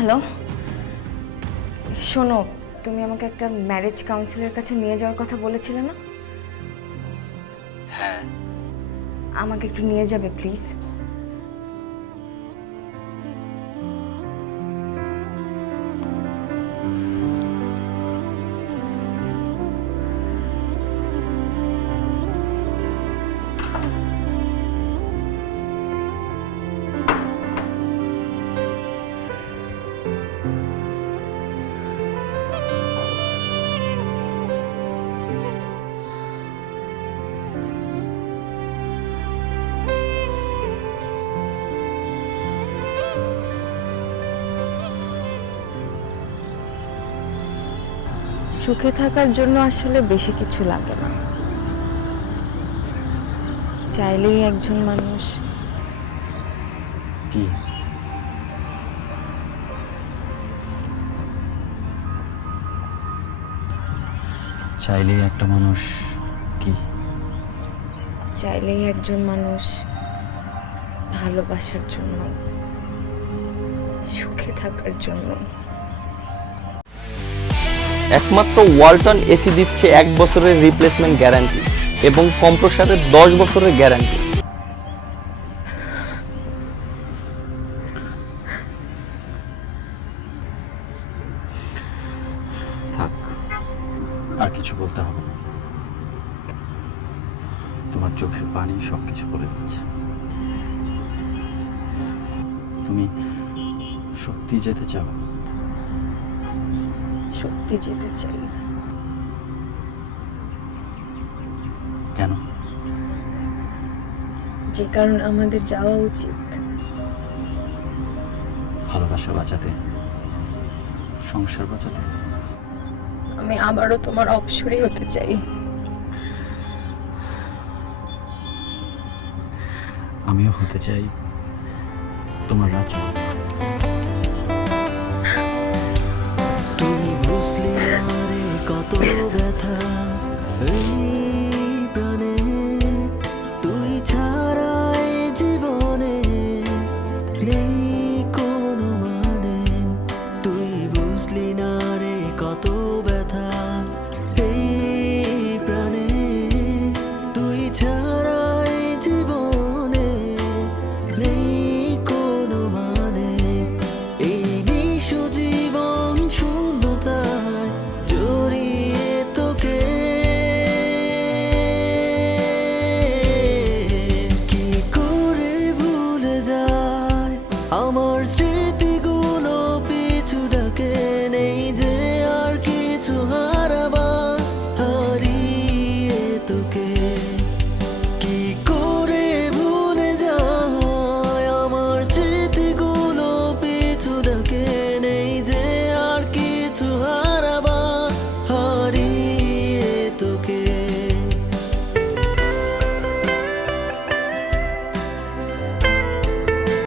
Hello, শোনো, তুমি আমাকে একটা ম্যারেজ কাউন্সিলের কাছে নিয়ে যাওয়ার কথা বলেছিলে না? হ্যাঁ। আমাকে একটু নিয়ে যাবে প্লিজ? সুখে থাকার জন্য আসলে বেশি কিছু লাগে না, চাইলেই একজন মানুষ কি? চাইলেই একটা মানুষ কি? চাইলেই একজন মানুষ ভালোবাসার জন্য, সুখে থাকার জন্য। একমাত্র ওয়ালটন এসি দিচ্ছে 1 বছরের রিপ্লেসমেন্ট গ্যারান্টি এবং কম্প্রেসরের 10 বছরের গ্যারান্টি। থাক, আর কিছু বলতে হবে না। তোমার চোখের পানি সবকিছু বলে দিচ্ছে। তুমি সত্যি যেতে চাও? সত্যি যেতে চাই। কেন? যে কারণে আমাদের যাওয়া উচিত। ভালোবাসা বাঁচাতে, সংসার বাঁচাতে। আমি আবারও তোমার অপসরী হতে চাই। আমিও হতে চাই তোমার রাজকুমার। তুই বুঝলি না রে কত ব্যথা এই প্রাণে, তুই ছাড়া এই জীবনে নেই কোনো মানে। তুই বুঝলি না রে কত ব্যথা